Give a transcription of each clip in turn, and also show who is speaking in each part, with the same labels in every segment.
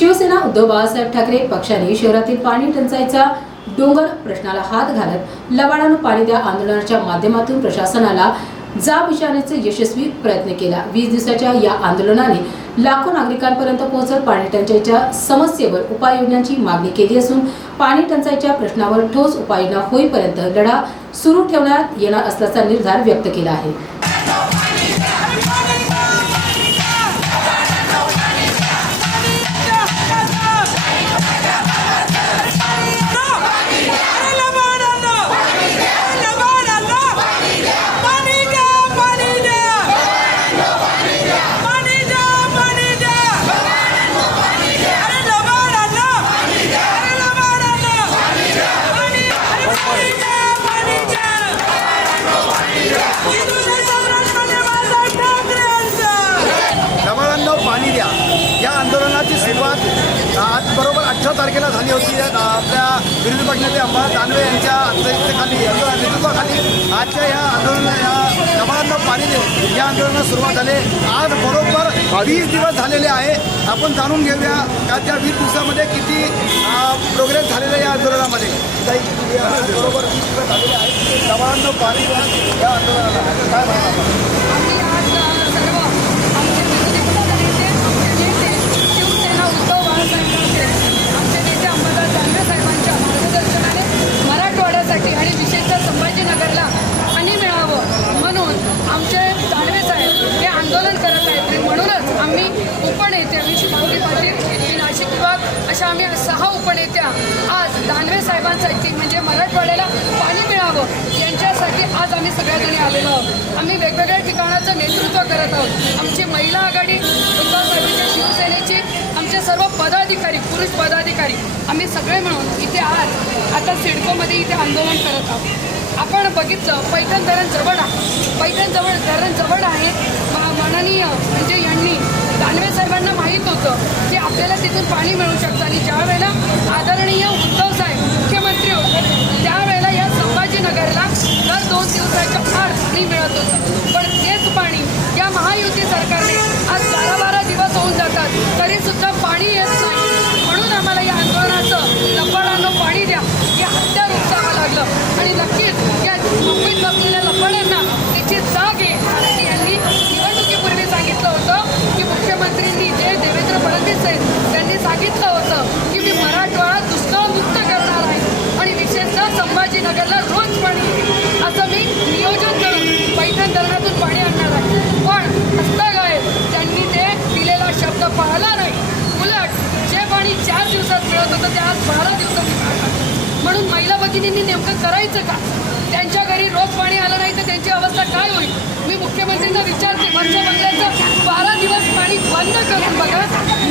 Speaker 1: शिवसेना उद्धव बाळासाहेब ठाकरे पक्षाने शहरातील पाणी टंचाईचा डोंगर प्रश्नाला हात घालत लवाडानं पाणी द्या आंदोलनाच्या माध्यमातून प्रशासनाला जाब विचारण्याचा यशस्वी प्रयत्न केला. वीस दिवसाच्या या आंदोलनाने लाखो नागरिकांपर्यंत पोहोचत पाणी टंचाईच्या समस्येवर उपाययोजनांची मागणी केली असून पाणी टंचाईच्या प्रश्नावर ठोस उपाययोजना होईपर्यंत लढा सुरू ठेवण्यात येणार असल्याचा निर्धार व्यक्त केला आहे.
Speaker 2: अठरा तारखेला झाली होती. आपल्या विरोधी पक्षनेते अंबादास दानवे यांच्या अध्यक्षतेखाली नेतृत्वाखाली आजच्या या आंदोलना या लबाडांना पाणी दे या आंदोलनाला सुरुवात झाली. आज बरोबर वीस दिवस झालेले आहे. आपण जाणून घेऊया का त्या वीस दिवसामध्ये किती प्रोग्रेस झालेला आहे या आंदोलनामध्ये? बरोबर वीस दिवस झालेले आहे लबाडांना पाणी या आंदोलनाला काय म्हणतात
Speaker 3: आम्ही आज अ, सर्व आमचे विरोधी पक्षनेते आमचे नेते शिवसेना उद्धव बाळासाहेब ठाकरे आमचे नेते अंबादास दानवे साहेबांच्या मार्गदर्शनाने मराठवाड्यासाठी आणि विशेषतः संभाजीनगरला पाणी मिळावं म्हणून आमचे दानवे साहेब हे आंदोलन करत आहेत आणि म्हणूनच आम्ही उपनेते आम्ही शिवाजी पाटील मी नाशिक विभाग अशा आम्ही सहा उपनेत्या आज दानवे म्हणजे मराठवाड्याला पाणी मिळावं. यांच्यासाठी आज आम्ही सगळ्याजणी आलेलो आहोत. आम्ही वेगवेगळ्या ठिकाणाचं नेतृत्व करत आहोत. आमची महिला आघाडी उद्धव साहेबांच्या शिवसेनेची आमचे सर्व पदाधिकारी पुरुष पदाधिकारी आम्ही सगळे मिळून इथे आज आता सिडकोमध्ये इथे आंदोलन करत आहोत. आपण बघितलं पैठण धरण जवळ आहे. पैठण जवळ धरण जवळ आहे. माननीय म्हणजे यांनी दानवे साहेबांना माहीत होतं की आपल्याला तिथून पाणी मिळू शकतं. आणि ज्या वेळेला आदरणीय उद्धव साहेब मुख्यमंत्री होते त्यावेळेला या संभाजीनगरला दर दोन दिवसाच्या आड पाणी मिळत होतं पण तेच पाणी या महायुती सरकारने आज बारा बारा दिवस होऊन जातात तरी सुद्धा पाणी येत नाही म्हणून आम्हाला या आंदोलनाचं लबाडांना पाणी द्या हे हत्यार उचलावं लागलं आणि नक्कीच या मुंबईत बसलेल्या लबाडांना त्याची जाग आहे कारण की यांनी निवडणुकीपूर्वी सांगितलं होतं की मुख्यमंत्रींनी जे देवेंद्र फडणवीस आहेत त्यांनी सांगितलं होतं की मी मराठवाडा दुष्काळमुक्त करणार आहे आणि विशेषतः त्याला रोज पाणी असं मी नियोजन करून पैठण धरणातून पाणी आणणार आहे. पण हस्तगायब त्यांनी ते दिलेला शब्द पाळला नाही. उलट जे पाणी चार दिवसात मिळत होतं ते आज बारा दिवसांनी मिळणार म्हणून महिला भगिनींनी नेमकं करायचं का? त्यांच्या घरी रोज पाणी आलं नाही तर त्यांची अवस्था काय होईल? मी मुख्यमंत्र्यांना विचारते. वर्ष बंगल्याचं पाणी बंद करून बघा.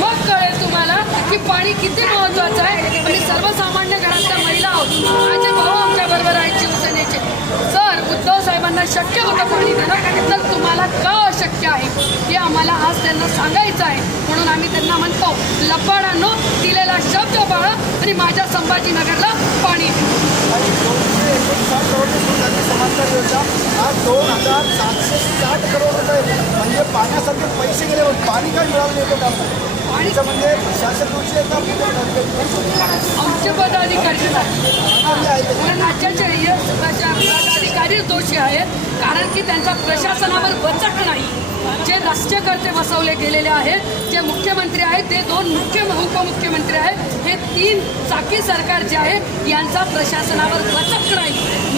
Speaker 3: मग कळेल तुम्हाला की पाणी किती महत्वाचं आहे. आणि सर्वसामान्य घरातल्या महिला आहोत. माझे भाऊ आमच्या बरोबर आहेत शिवसेनेचे. जर उद्धव साहेबांना शक्य होतं पाणी देणं. तर तुम्हाला का अशक्य आहे? हे आम्हाला आज त्यांना सांगायचं आहे. म्हणून आम्ही त्यांना म्हणतो लपाडानो दिलेला शब्द पाळा आणि माझ्या संभाजीनगरला पाणी द्या.
Speaker 2: आणि करोड योजना आज दोन हजार सातशे साठ करोड रुपये म्हणजे पाण्यासारखे पैसे गेले पण पाणी काय मिळालं नाही तो त्यामुळे पाणीचं म्हणजे शासन दोषी
Speaker 3: आमचे पदाधिकारी
Speaker 2: आहे
Speaker 3: कारण राज्याचे पदाधिकारीच दोषी आहेत कारण की त्यांचा प्रशासनावर बचत नाही जे राष्ट्रकर्ते बसवले गेलेले आहेत जे मुख्यमंत्री आहेत ते दोन मुख्य उपमुख्यमंत्री आहेत हे तीन चाकी सरकार जे आहे यांचा प्रशासनावर बचक नाही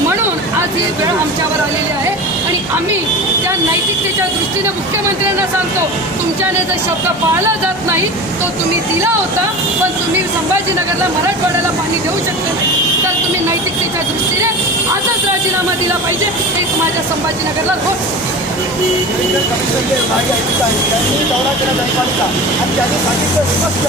Speaker 3: म्हणून आज ही वेळ आमच्यावर आलेली आहे. आणि आम्ही त्या नैतिकतेच्या दृष्टीने मुख्यमंत्र्यांना सांगतो तुमच्याने जर शब्द पाळला जात नाही तो तुम्ही दिला होता पण तुम्ही संभाजीनगरला मराठवाड्याला पाणी देऊ शकले नाही. तर तुम्ही नैतिकतेच्या दृष्टीने आजच राजीनामा दिला पाहिजे. एक माझ्या संभाजीनगरला रोज
Speaker 2: इंजिनियर कमिशनचे विभागीय आयुक्त आहेत त्यांनी दौरा केला नगरपालिका आणि त्यांनी सांगितलं स्पष्ट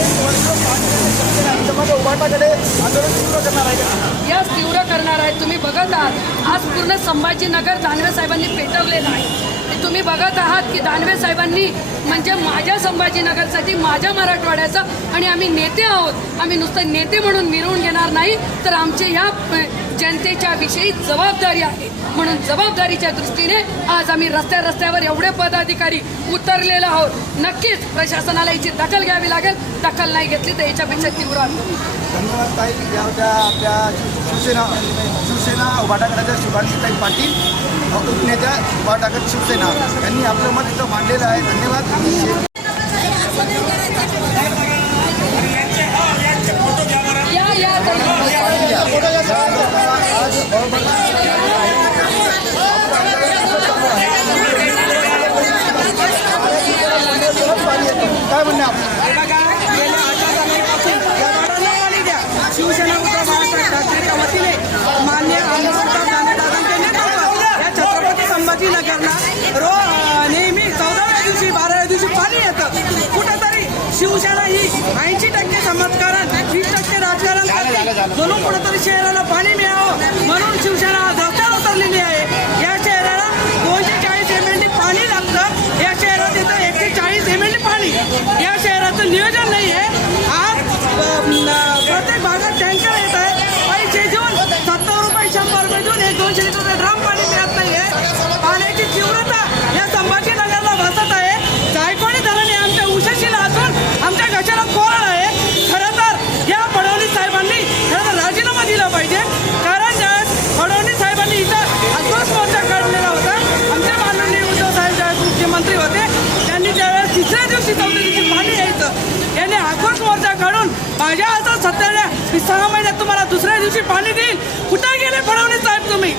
Speaker 2: एक वर्ष उभाटाकडे आंदोलन तीव्र करणार आहे.
Speaker 3: यास तीव्र करणार आहेत तुम्ही बघत आहात. आज पूर्ण संभाजीनगर दानवे साहेबांनी पेटवलेलं आहे. तुम्ही बघत आहात की दानवे साहेबांनी म्हणजे माझ्या संभाजीनगरसाठी माझ्या मराठवाड्याचं आणि आम्ही नेते आहोत. आम्ही नुसतं नेते म्हणून मिरवून घेणार नाही. तर आमचे ह्या जनतेच्या विषयी जबाबदारी आहे. म्हणून जबाबदारीच्या दृष्टीने आज आम्ही रस्त्या रस्त्यावर एवढे पदाधिकारी उतरलेलो आहोत. नक्कीच प्रशासनाला याची दखल घ्यावी लागेल. दखल नाही घेतली तर याच्यापेक्षा तीव्र आंदोलन.
Speaker 2: धन्यवाद ताई. या होत्या आपल्या शिवसेना शिवसेना उभाटागटाच्या शुभांशीताई पाटील उपनेत्या उभाटागट शिवसेना. यांनी आपलं मत इथं मांडलेलं आहे. धन्यवाद.
Speaker 3: या या ताई.
Speaker 2: काय म्हणणे आपण
Speaker 4: हे बघा गेल्या आठ तारखेपासून लबाडांना पाणी द्या शिवसेना उद्धव बाळासाहेब ठाकरेच्या वतीने मान्य आमदार दानवेदादांचे नेतृत्व या छत्रपती संभाजीनगरला रो नेहमी चौदाव्या दिवशी बाराव्या दिवशी पाणी येतं कुठंतरी शिवसेना ही ऐंशी टक्के समाजकारण वीस टक्के राजकारण म्हणून कुठंतरी शहराला पाणी मिळावं म्हणून शिवसेना रस्त्यावर उतरलेली आहे. या शहराला दोनशे चाळीस एम एल पाणी लागतं. या शहरात येतं एकशे चाळीस एम एल पाणी. या शहराचं नियोजन माझ्या हातात सत्याने मी सहा महिन्यात तुम्हाला दुसऱ्या दिवशी पाणी देईल. कुठे गेले फडवणे साहेब तुम्ही?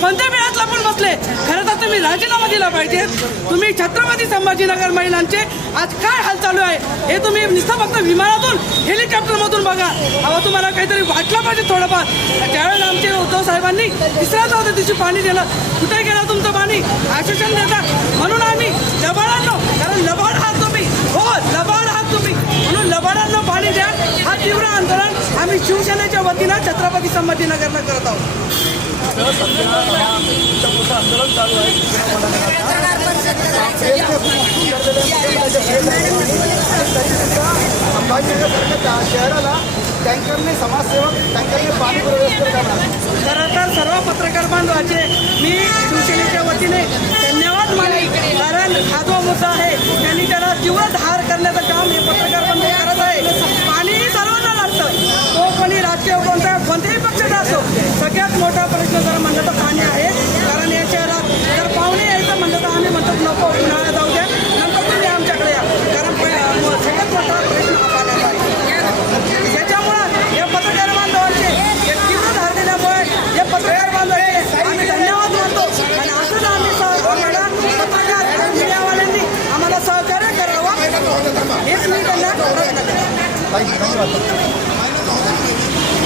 Speaker 4: कोणत्या वेळात पण बसले? खरं तर तुम्ही राजीनामा दिला पाहिजे. तुम्ही छत्रपती संभाजीनगर महिलांचे आज काय हाल चालू आहे? हे तुम्ही नुसतं फक्त विमानातून हेलिकॉप्टरमधून बघा. अहो तुम्हाला काहीतरी वाटलं पाहिजे थोडंफार. त्यावेळेला आमचे उद्धव साहेबांनी तिसऱ्या चौथ्या दिवशी पाणी दिलं. कुठे गेलं तुमचं पाणी? आश्वासन देतात म्हणून आम्ही लबाडांनो कारण लबाड आहात तुम्ही. हो लबाड आहात तुम्ही. म्हणून लबाडांना तीव्र आंदोलन आम्ही शिवसेनेच्या वतीनं छत्रपती संभाजीनगरला करत आहोत.
Speaker 2: संभाजीनगरसारख्या शहराला टँकरने समाजसेवक टँकरने पाणी करणार
Speaker 4: खरं तर सर्व पत्रकार बांधवाचे मी शिवसेनेच्या वतीने धन्यवाद मानले. कारण हा जो मुद्दा आहे त्यांनी त्याला तीव्र धार करण्याचं काम हे पत्रकार बांधव करत आहे पाणी ही सर्वांना लागतं तो किंवा राजकीय कोणता कोणत्याही पक्षाचा असो सगळ्यात मोठा प्रश्न जर म्हणलं तर पाणी आहे. कारण या शहरात जर पाहुणे यायचं म्हणलं तर आम्ही म्हणतो नको उन्हाळा जाऊ द्या. नंतर तुम्ही आमच्याकडे या. कारण सगळ्यात मोठा प्रश्न हा पाण्याचा आहे. याच्यामुळं या पत्रकार बांधवांचे हे तीव्र धार दिल्यामुळे या पत्रकार बांधवांचे आम्ही धन्यवाद मानतो. आणि असंच आम्ही सह- आम्हाला पत्रकार मीडियावाल्यांनी आम्हाला सहकार्य करावं. हेच मी त्यांना